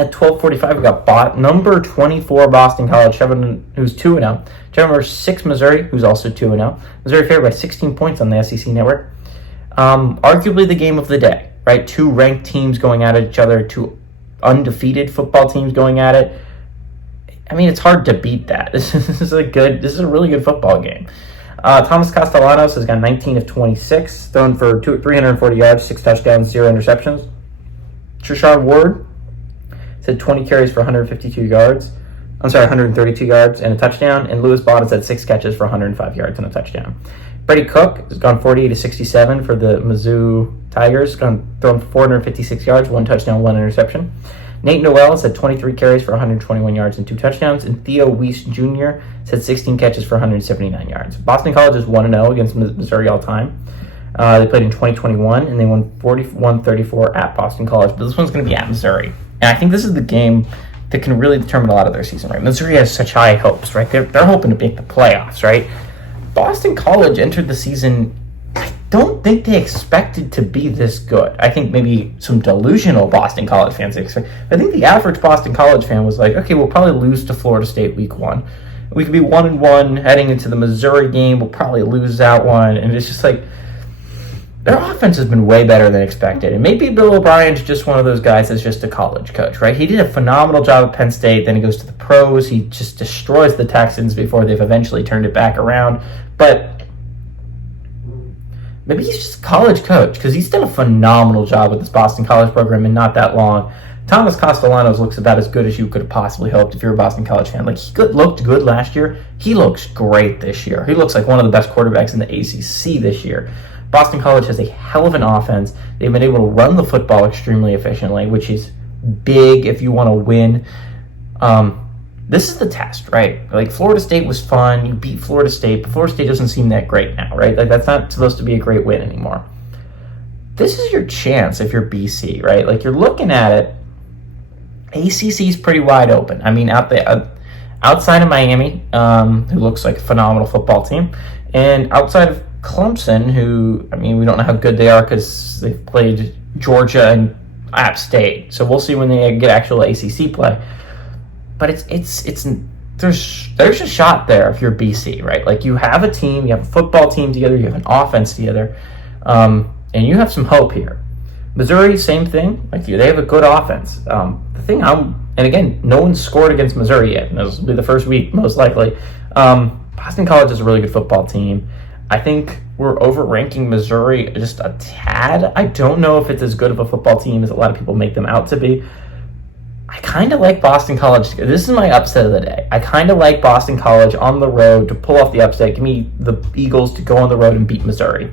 At 12:45, we got number 24 Boston College, who's 2-0. Number 6 Missouri, who's also 2-0. Missouri favored by 16 points on the SEC Network. Arguably the game of the day, right? 2 ranked teams going at each other, 2 undefeated football teams going at it. I mean, it's hard to beat that. This is a really good football game. Thomas Castellanos has got 19 of 26, thrown for 340 yards, 6 touchdowns, 0 interceptions. Treshaun Ward had 20 carries for 132 yards. 132 yards and a touchdown. And Lewis Bottas had 6 catches for 105 yards and a touchdown. Brady Cook has gone 48 of 67 for the Mizzou Tigers, thrown 456 yards, 1 touchdown, 1 interception. Nate Noel has had 23 carries for 121 yards and 2 touchdowns, and Theo Weiss Jr. has had 16 catches for 179 yards. Boston College is 1-0 against Missouri all time. They played in 2021, and they won 41-34 at Boston College, but this one's going to be at Missouri. And I think this is the game that can really determine a lot of their season, right? Missouri has such high hopes, right? They're hoping to make the playoffs, right? Boston College entered the season, I don't think they expected to be this good. I think maybe some delusional Boston College fans expect. I think the average Boston College fan was like, okay, we'll probably lose to Florida State week 1. We could be 1-1 heading into the Missouri game. We'll probably lose that one. And it's just like, their offense has been way better than expected. And maybe Bill O'Brien's just one of those guys that's just a college coach, right? He did a phenomenal job at Penn State. Then he goes to the pros. He just destroys the Texans before they've eventually turned it back around. But maybe he's just a college coach because he's done a phenomenal job with this Boston College program in not that long. Thomas Castellanos looks about as good as you could have possibly hoped if you're a Boston College fan. Like, he looked good last year. He looks great this year. He looks like one of the best quarterbacks in the ACC this year. Boston College has a hell of an offense. They've been able to run the football extremely efficiently, which is big if you want to win. This is the test, right? Like, Florida State was fun. You beat Florida State, but Florida State doesn't seem that great now, right? Like, that's not supposed to be a great win anymore. This is your chance if you're BC, right? Like, you're looking at it. ACC is pretty wide open. I mean, outside of Miami, who looks like a phenomenal football team, and outside of Clemson, who, I mean, we don't know how good they are because they've played Georgia and App State. So we'll see when they get actual ACC play. But there's a shot there if you're BC, right? Like, you have a team, you have a football team together, you have an offense together, and you have some hope here. Missouri, same thing. Like, they have a good offense. And again, no one's scored against Missouri yet. And this will be the first week, most likely. Boston College is a really good football team. I think we're overranking Missouri just a tad. I don't know if it's as good of a football team as a lot of people make them out to be. I kind of like Boston College. This is my upset of the day. I kind of like Boston College on the road to pull off the upset. Give me the Eagles to go on the road and beat Missouri.